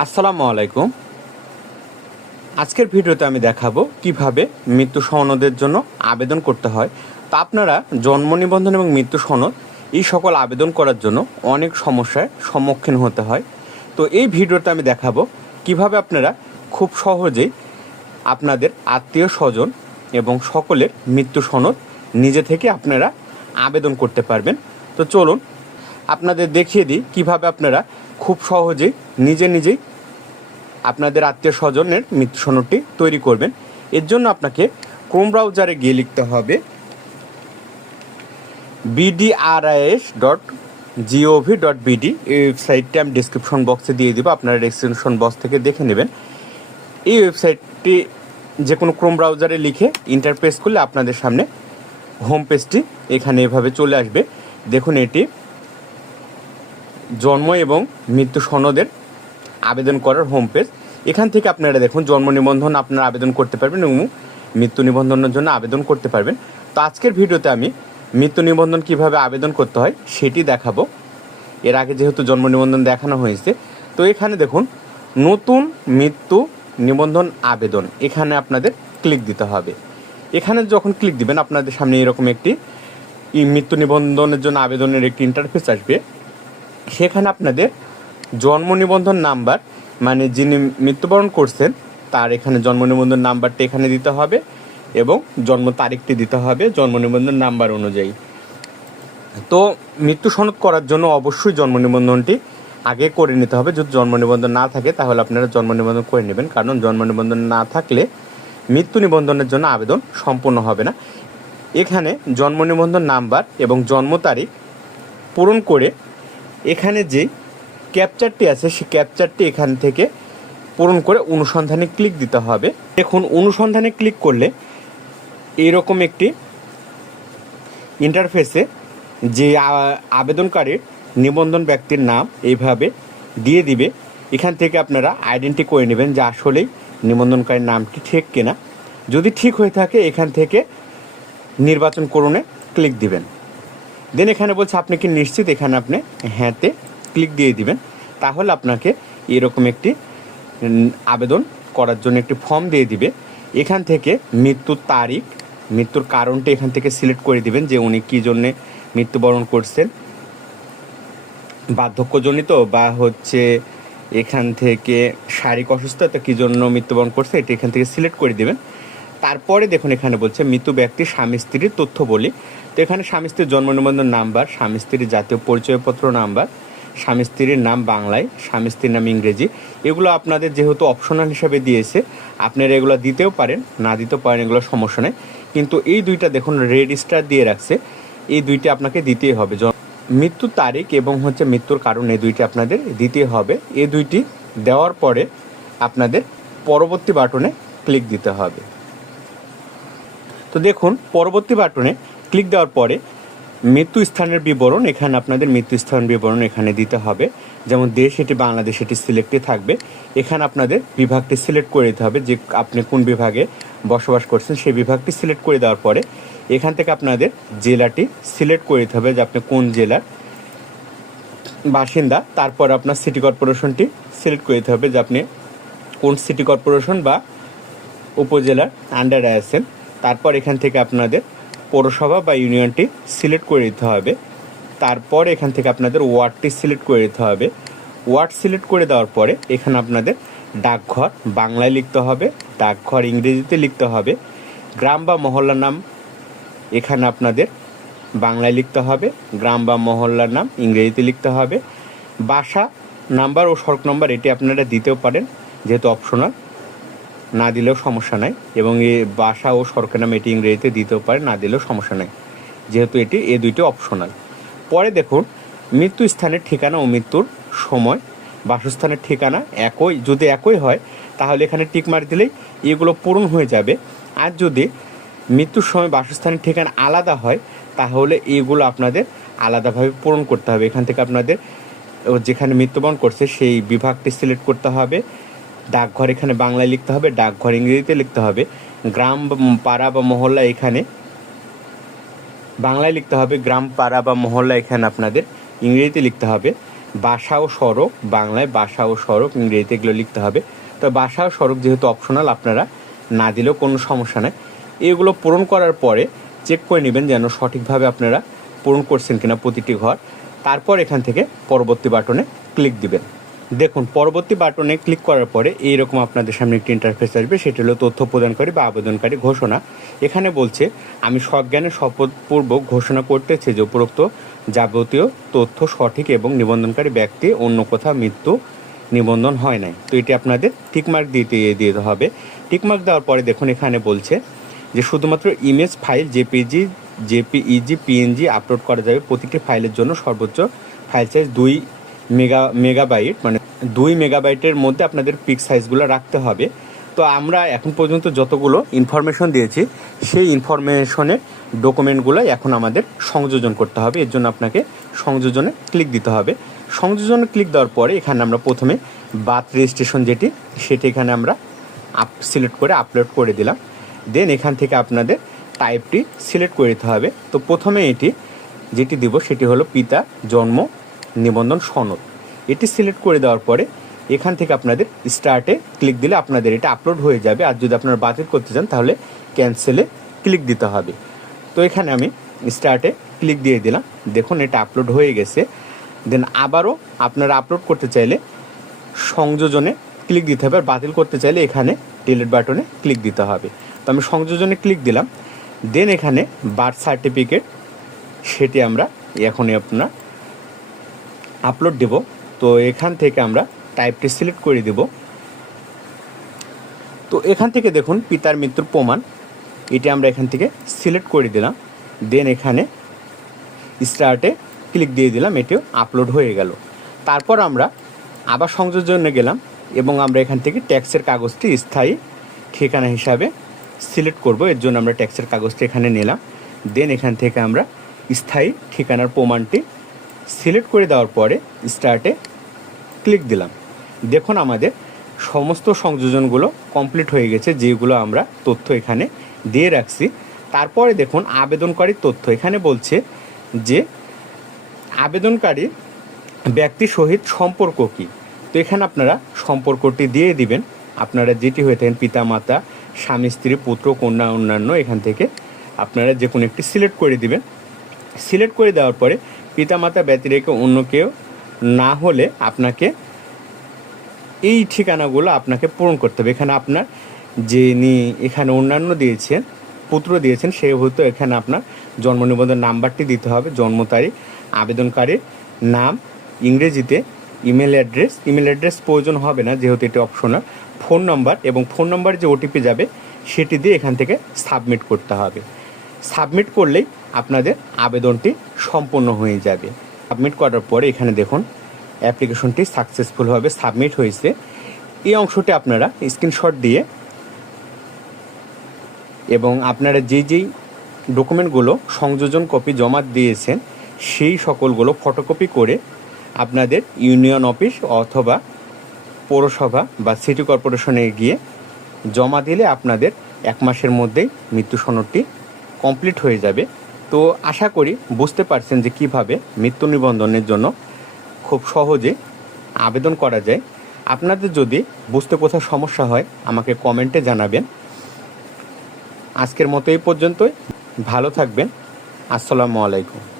আসসালামু আলাইকুম। আজকের ভিডিওতে আমি দেখাবো কিভাবে মৃত্যু সনদের জন্য আবেদন করতে হয়। তো আপনারা জন্ম নিবন্ধন এবং মৃত্যু সনদ এই সকল আবেদন করার জন্য অনেক সমস্যার সম্মুখীন হতে হয়। তো এই ভিডিওতে আমি দেখাবো কিভাবে আপনারা খুব সহজেই আপনাদের আত্মীয় স্বজন এবং সকলের মৃত্যু সনদ নিজে থেকে আপনারা আবেদন করতে পারবেন। তো চলুন আপনাদের দেখিয়ে দিই কিভাবে আপনারা খুব সহজেই নিজেই আপনাদের আত্মীয় স্বজনের মৃত্যু সনদটি তৈরি করবেন। এর জন্য আপনাকে ক্রোম ব্রাউজারে গিয়ে লিখতে হবে bdris.gov.bd। এই ওয়েবসাইটটি আমি ডিসক্রিপশন বক্সে দিয়ে দিব, আপনারা ডিসক্রিপশন বক্স থেকে দেখে নেবেন। এই ওয়েবসাইটটি যে কোনো ক্রোম ব্রাউজারে লিখে ইন্টারপ্রেস করলে আপনাদের সামনে হোম পেজটি এখানে এভাবে চলে আসবে। দেখুন, এটি জন্ম এবং মৃত্যু সনদের আবেদন করার হোম পেজ। এখান থেকে আপনারা দেখুন জন্ম নিবন্ধন আপনারা আবেদন করতে পারবেন এবং মৃত্যু নিবন্ধনের জন্য আবেদন করতে পারবেন। তো আজকের ভিডিওতে আমি মৃত্যু নিবন্ধন কিভাবে আবেদন করতে হয় সেটি দেখাবো। এর আগে যেহেতু জন্ম নিবন্ধন দেখানো হয়েছে, তো এখানে দেখুন নতুন মৃত্যু নিবন্ধন আবেদন, এখানে আপনাদের ক্লিক দিতে হবে। এখানে যখন ক্লিক দিবেন আপনাদের সামনে এরকম একটি মৃত্যু নিবন্ধনের জন্য আবেদনের একটি ইন্টারফেস আসবে। সেখানে আপনাদের জন্ম নিবন্ধন নাম্বার, মানে যিনি মৃত্যুবরণ করছেন তার এখানে জন্ম নিবন্ধন নাম্বারটা এখানে দিতে হবে এবং জন্ম তারিখটি দিতে হবে জন্ম নিবন্ধন নাম্বার অনুযায়ী। তো মৃত্যু সনদ করার জন্য অবশ্যই জন্ম নিবন্ধনটি আগে করে নিতে হবে। যদি জন্ম নিবন্ধন না থাকে তাহলে আপনারা জন্ম নিবন্ধন করে নেবেন, কারণ জন্ম নিবন্ধন না থাকলে মৃত্যু নিবন্ধনের জন্য আবেদন সম্পূর্ণ হবে না। এখানে জন্ম নিবন্ধন নাম্বার এবং জন্ম তারিখ পূরণ করে এখানে যে ক্যাপচারটি আছে সেই ক্যাপচারটি এখান থেকে পূরণ করে অনুসন্ধানে ক্লিক দিতে হবে। দেখুন, অনুসন্ধানে ক্লিক করলে এরকম একটি ইন্টারফেসে যে আবেদনকারীর নিবন্ধন ব্যক্তির নাম এইভাবে দিয়ে দিবে। এখান থেকে আপনারা আইডেন্টি করে নেবেন যে আসলেই নিবন্ধনকারীর নামটি ঠিক কিনা। যদি ঠিক হয়ে থাকে এখান থেকে নির্বাচন করণে ক্লিক দিবেন। দেন এখানে বলছে আপনি কি নিশ্চিত, এখানে আপনি হ্যাঁতে ক্লিক দিয়ে দিবেন। তাহলে আপনাকে এরকম একটি আবেদন করার জন্য একটি ফর্ম দিয়ে দিবে। এখান থেকে মৃত্যুর তারিখ, মৃত্যুর কারণটি এখান থেকে সিলেক্ট করে দিবেন যে উনি কী জন্যে মৃত্যুবরণ করছেন, বার্ধক্যজনিত বা হচ্ছে এখান থেকে শারীরিক অসুস্থতা কী জন্য মৃত্যুবরণ করছে এটি এখান থেকে সিলেক্ট করে দিবেন। তারপরে দেখুন এখানে বলছে মৃত্যু ব্যক্তি স্বামী স্ত্রীর তথ্য বলি। তো এখানে স্বামী স্ত্রীর জন্ম নিবন্ধন নাম্বার, স্বামী স্ত্রীর জাতীয় পরিচয়পত্র নাম্বার, স্বামী স্ত্রীর নাম বাংলায়, স্বামী স্ত্রীর নাম ইংরেজি, এগুলো আপনাদের যেহেতু অপশনাল হিসাবে দিয়েছে আপনারা এগুলো দিতেও পারেন, না দিতেও পারেন, এগুলো সমস্যা নেই। কিন্তু এই দুইটা দেখুন রেড স্টার দিয়ে রাখছে, এই দুইটি আপনাকে দিতেই হবে। মৃত্যুর তারিখ এবং হচ্ছে মৃত্যুর কারণ এই দুইটি আপনাদের দিতেই হবে। এই দুইটি দেওয়ার পরে আপনাদের পরবর্তী বাটনে ক্লিক দিতে হবে। তো দেখুন পরবর্তী বাটনে ক্লিক দেওয়ার পরে মৃত্যু স্থানের বিবরণ, এখানে আপনাদের মৃত্যু স্থান বিবরণ এখানে দিতে হবে। যেমন দেশ, এটি বাংলাদেশ, এটি সিলেক্টে থাকবে। এখানে আপনাদের বিভাগটি সিলেক্ট করে দিতে হবে যে আপনি কোন বিভাগে বসবাস করছেন সেই বিভাগটি সিলেক্ট করে দেওয়ার পরে এখান থেকে আপনাদের জেলাটি সিলেক্ট করে দিতে হবে যে আপনি কোন জেলার বাসিন্দা। তারপর আপনার সিটি কর্পোরেশনটি সিলেক্ট করে দিতে হবে যে আপনি কোন সিটি কর্পোরেশন বা উপজেলার আন্ডারে আছেন। তারপর এখান থেকে আপনাদের পৌরসভা বা ইউনিয়নটি সিলেক্ট করে দিতে হবে। তারপর এখান থেকে আপনাদের ওয়ার্ডটি সিলেক্ট করে দিতে হবে। ওয়ার্ড সিলেক্ট করে দেওয়ার পরে এখানে আপনাদের ডাকঘর বাংলায় লিখতে হবে, ডাকঘর ইংরেজিতে লিখতে হবে। গ্রাম বা মহল্লার নাম এখানে আপনাদের বাংলায় লিখতে হবে, গ্রাম বা মহল্লার নাম ইংরেজিতে লিখতে হবে। বাসা নাম্বার ও সড়ক নাম্বার এটি আপনারা দিতেও পারেন, যেহেতু অপশনাল, না দিলেও সমস্যা নাই। এবং এই বাসা ও সড়কের নাম এটি ইংরেজিতে দিতেও পারে, না দিলেও সমস্যা নাই, যেহেতু এটি এই দুইটি অপশনাল। পরে দেখুন মৃত্যু স্থানের ঠিকানা ও মৃত্যুর সময়, বাসস্থানের ঠিকানা একই, যদি একই হয় তাহলে এখানে টিকমার্ক দিলেই এগুলো পূরণ হয়ে যাবে। আর যদি মৃত্যুর সময় বাসস্থানের ঠিকানা আলাদা হয় তাহলে এগুলো আপনাদের আলাদাভাবে পূরণ করতে হবে। এখান থেকে আপনাদের যেখানে মৃত্যুবরণ করছে সেই বিভাগটি সিলেক্ট করতে হবে। ডাকঘর এখানে বাংলায় লিখতে হবে, ডাকঘর ইংরেজিতে লিখতে হবে। গ্রাম পাড়া বা মহল্লা এখানে বাংলায় লিখতে হবে, গ্রাম পাড়া বা মহল্লা এখানে আপনাদের ইংরেজিতে লিখতে হবে। বাসা ও সড়ক, বাংলায় বাসা ও সড়ক, ইংরেজিতে এগুলো লিখতে হবে। তো বাসা ও সড়ক যেহেতু অপশনাল, আপনারা না দিলেও কোনো সমস্যা নেই। এগুলো পূরণ করার পরে চেক করে নেবেন যেন সঠিকভাবে আপনারা পূরণ করছেন কিনা প্রতিটি ঘর। তারপর এখান থেকে পরবর্তী বাটনে ক্লিক দিবেন। দেখুন, পরবর্তী বাটনে ক্লিক করার পরে এইরকম আপনাদের সামনে একটি ইন্টারফেস আসবে, সেটি হলো তথ্য প্রদানকারী বা আবেদনকারী ঘোষণা। এখানে বলছে আমি সজ্ঞানে শপথপূর্বক ঘোষণা করতেছি যে উপরোক্ত যাবতীয় তথ্য সঠিক এবং নিবন্ধনকারী ব্যক্তি অন্য কোথাও মৃত্যু নিবন্ধন হয় নাই। তো এটি আপনাদের টিকমার্ক দিতে হবে। টিকমার্ক দেওয়ার পরে দেখুন এখানে বলছে যে শুধুমাত্র image file JPEG PNG upload করা যাবে। প্রতিটি ফাইলের জন্য সর্বোচ্চ ফাইল সাইজ 2 মেগাবাইট, মানে 2 মেগাবাইটের মধ্যে আপনাদের পিক সাইজগুলো রাখতে হবে। তো আমরা এখন পর্যন্ত যতগুলো ইনফরমেশন দিয়েছি সেই ইনফরমেশনের ডকুমেন্টগুলো এখন আমাদের সংযোজন করতে হবে। এর জন্য আপনাকে সংযোজনে ক্লিক দিতে হবে। সংযোজনে ক্লিক দেওয়ার পরে এখানে আমরা প্রথমে বার্থ রেজিস্ট্রেশন সেটি এখানে আমরা সিলেক্ট করে আপলোড করে দিলাম। দেন এখান থেকে আপনাদের টাইপটি সিলেক্ট করে দিতে হবে। তো প্রথমে যেটি দিব সেটি হলো পিতা জন্ম নিবন্ধন সনদ। এটি সিলেক্ট করে দেওয়ার পরে এখান থেকে আপনাদের স্টার্টে ক্লিক দিলে আপনাদের এটা আপলোড হয়ে যাবে। আর যদি আপনারা বাতিল করতে চান তাহলে ক্যান্সেলে ক্লিক দিতে হবে। তো এখানে আমি স্টার্টে ক্লিক দিয়ে দিলাম। দেখুন এটা আপলোড হয়ে গেছে। দেন আবারও আপনারা আপলোড করতে চাইলে সংযোজনে ক্লিক দিতে হবে, আর বাতিল করতে চাইলে এখানে ডিলিট বাটনে ক্লিক দিতে হবে। তো আমি সংযোজনে ক্লিক দিলাম। দেন এখানে বার্থ সার্টিফিকেট সেটি আমরা এখনই আপনার আপলোড দেব। তো এখান থেকে আমরা টাইপটি সিলেক্ট করে দেব। তো এখান থেকে দেখুন পিতার মৃত্যুর প্রমাণ, এটি আমরা এখান থেকে সিলেক্ট করে দিলাম। দেন এখানে স্টার্টে ক্লিক দিয়ে দিলাম, এটিও আপলোড হয়ে গেল। তারপর আমরা আবার সংযোজনে গেলাম এবং আমরা এখান থেকে ট্যাক্সের কাগজটি স্থায়ী ঠিকানা হিসাবে সিলেক্ট করব। এর জন্য আমরা ট্যাক্সের কাগজটি এখানে নিলাম। দেন এখান থেকে আমরা স্থায়ী ঠিকানার প্রমাণটি সিলেক্ট করে দেওয়ার পরে স্টার্টে ক্লিক দিলাম। দেখুন আমাদের সমস্ত সংযোজনগুলো কমপ্লিট হয়ে গেছে, যেগুলো আমরা তথ্য এখানে দিয়ে রাখছি। তারপরে দেখুন আবেদনকারীর তথ্য। এখানে বলছে যে আবেদনকারী ব্যক্তির সহিত সম্পর্ক কী। তো এখানে আপনারা সম্পর্কটি দিয়ে দিবেন। আপনারা যেটি হয়ে থাকেন পিতা মাতা, স্বামী স্ত্রী, পুত্র কন্যা, অন্যান্য, এখান থেকে আপনারা যে কোনো একটি সিলেক্ট করে দিবেন। সিলেক্ট করে দেওয়ার পরে পিতামাতা ব্যতিরেকে অন্য কেউ না হলে আপনাকে এই ঠিকানাগুলো আপনাকে পূরণ করতে হবে। এখানে আপনার যিনি এখানে অন্যান্য দিয়েছেন, পুত্র দিয়েছেন, সেহেতু এখানে আপনার জন্ম নিবন্ধন নাম্বারটি দিতে হবে, জন্ম তারিখ, আবেদনকারীর নাম, ইংরেজিতে ইমেল অ্যাড্রেস প্রয়োজন হবে না যেহেতু এটি অপশনাল, ফোন নাম্বার এবং ফোন নাম্বার যে ওটিপি যাবে সেটি দিয়ে এখান থেকে সাবমিট করতে হবে। সাবমিট করলেই আপনাদের আবেদনটি সম্পূর্ণ হয়ে যাবে। সাবমিট করার পরে এখানে দেখুন অ্যাপ্লিকেশনটি সাকসেসফুলভাবে সাবমিট হয়েছে। এই অংশটি আপনারা স্ক্রিনশট দিয়ে এবং আপনারা যেই ডকুমেন্টগুলো সংযোজন কপি জমা দিয়েছেন সেই সকলগুলো ফটোকপি করে আপনাদের ইউনিয়ন অফিস অথবা পৌরসভা বা সিটি কর্পোরেশনে গিয়ে জমা দিলে আপনাদের 1 মাসের মধ্যেই মৃত্যু সনদটি কমপ্লিট হয়ে যাবে। তো আশা করি বুঝতে পারছেন যে কিভাবে মৃত্যু নিবন্ধনের জন্য খুব সহজে আবেদন করা যায়। আপনাদের যদি বুঝতে কোথাও সমস্যা হয় আমাকে কমেন্টে জানাবেন। আজকের মতো এই পর্যন্তই। ভালো থাকবেন। আসসালামু আলাইকুম।